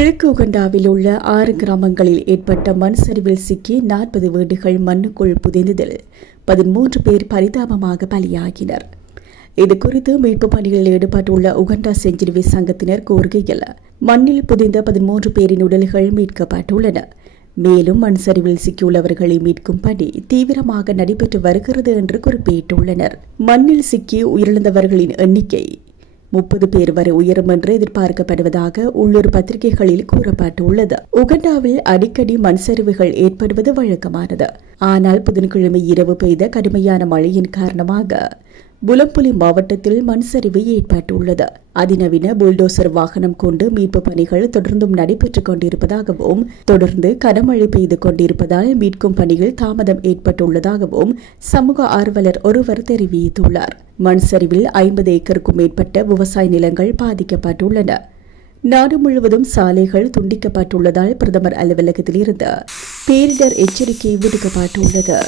கிழக்கு உகண்டாவில் உள்ள ஆறு கிராமங்களில் ஏற்பட்ட மண் சரிவில் சிக்கி நாற்பது வீடுகள் மண்ணுக்குள் புதைந்ததில் பதிமூன்று பேர் பரிதாபமாக பலியாகினர். இது குறித்து மீட்பு பணிகளில் ஈடுபட்டுள்ள உகண்டா செஞ்சிலுவை சங்கத்தினர் கூறுகையில் மண்ணில் புதைந்த பதிமூன்று பேரின் உடல்கள் மீட்கப்பட்டுள்ளன. மேலும் மண் சரிவில் சிக்கியுள்ளவர்களை மீட்கும் பணி தீவிரமாக நடைபெற்று வருகிறது என்று குறிப்பிட்டுள்ளனர். மண்ணில் சிக்கி உயிரிழந்தவர்களின் எண்ணிக்கை முப்பது பேர் வரை உயரும் என்று எதிர்பார்க்கப்படுவதாக உள்ளூர் பத்திரிகைகளில் கூறப்பட்டுள்ளது. உகண்டாவில் அடிக்கடி மண் சரிவுகள் ஏற்படுவது வழக்கமானது. ஆனால் புதன்கிழமை இரவு பெய்த கடுமையான மழையின் காரணமாக புலம்புலி மாவட்டத்தில் மண் சரிவு ஏற்பட்டுள்ளது. அதிநவீன புல்டோசர் வாகனம் கொண்டு மீட்பு பணிகள் தொடர்ந்தும் நடைபெற்றுக் கொண்டிருப்பதாகவும் தொடர்ந்து கனமழை பெய்து கொண்டிருப்பதால் மீட்கும் பணியில் தாமதம் ஏற்பட்டுள்ளதாகவும் சமூக ஆர்வலர் ஒருவர் தெரிவித்துள்ளார். மண் சரிவில் ஐம்பது ஏக்கருக்கும் மேற்பட்ட விவசாய நிலங்கள் பாதிக்கப்பட்டுள்ளன. நாடு முழுவதும் சாலைகள் துண்டிக்கப்பட்டுள்ளதால் பிரதமர் அலுவலகத்திலிருந்து பேரிடர் எச்சரிக்கை விடுக்கப்பட்டுள்ளது.